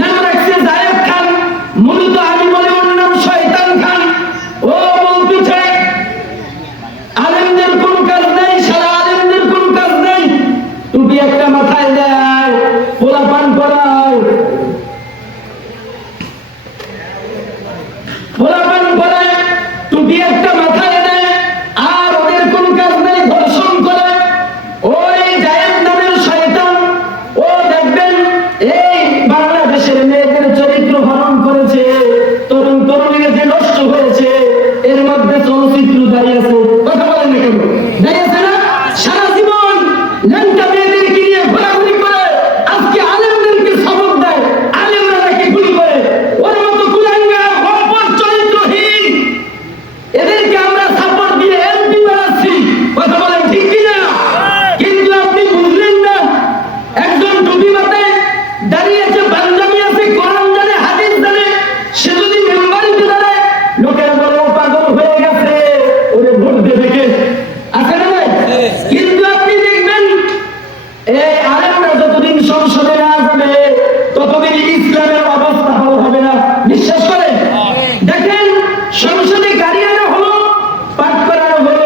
নাম রাখছে জায়েদ খান, মূলত আমি বলে ওর নাম শয়তান খান। ও বলতেছে আলেমদের কোন কাজ নাই, সারা আলেমদের কোন কাজ নাই, টুপি একটা মাথায় দেয়, পোলাপান করায়, পোলাপান করায়, টুপি একটা মাথায় দেয়, আর ওদের কোন কাজ নাই, ধর্ষণ করে। ওই জায়েদ নামের শয়তান, ও দেখবেন এই বাংলাদেশের মেয়েদের চরিত্র হরণ করেছে, তরুণ তরুণীরা যে নষ্ট হয়েছে, এর মধ্যে চলচ্চিত্র দাঁড়িয়ে আছে। কথা বলেন না কেন? দাঁড়িয়ে আছে না? সারা জীবন ল্যাংটা মেয়েদেরকে নিয়ে ঘোরাঘুরি করে, আজকে আলেমদেরকে সবক দেয়, আলেমরা নাকি গুলি করে। ওর মতো কুলাঙ্গার, অপর চরিত্রহীন এদেরকে আমরা সাপোর্ট দিয়ে এমপি বানাচ্ছি। কথা বলেন ঠিক কিনা? কিন্তু আপনি বুঝলেন না, একজন টুপি মাথায় দাঁড়িয়েছে, পাঞ্জাবি আছে, কোরআন জানে, হাদিস জানে, সে যদি মেম্বারিতে দাঁড়ায়, লোকেরা বলে ও পাগল হয়ে গেছে, ওরে ভোট দেবে কে? আছে না ভাই? কিন্তু আপনি দেখবেন এই আলেমরা যতদিন সংসদে না যাবে, ততদিন ইসলামের অবস্থা ভালো হবে না। বিশ্বাস করেন? দেখেন সংসদে গাড়ি আনা হলো, পাঠ করানো হলো,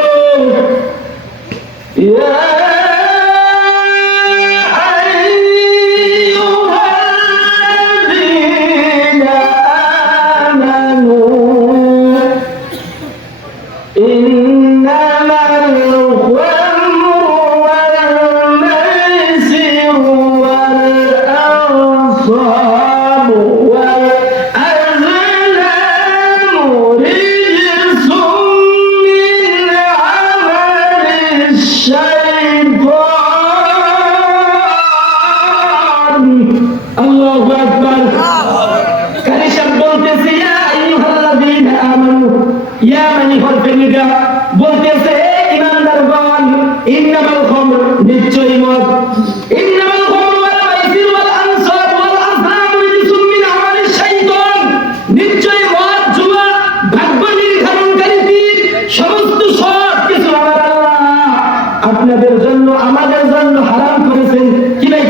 إنما الخمر والميسر والأنصاب والأزلام رجس من عمل الشيطان। الله أكبر। কারিশাব বলতেছে ইয়া আইয়ুহাল্লাযীনা আমানু, ইয়া মানি হরফে নিদা, বলতেছে ঈমানদারগণ, ইন্নামাল খামর, নিশ্চয়ই মদ, ইন্নামাল খামর ওয়াল মাইসির ওয়াল আনসাব ওয়াল আযলাম রিজসুম মিন আমালিশ শাইতান, নিশ্চয়ই মদ, জুয়া, ভাগ্য নির্ধারণকারী তীর, সমস্ত সব কিছু আমার আল্লাহ আপনাদের জন্য, আমাদের জন্য হারাম করেছেন। কি নাই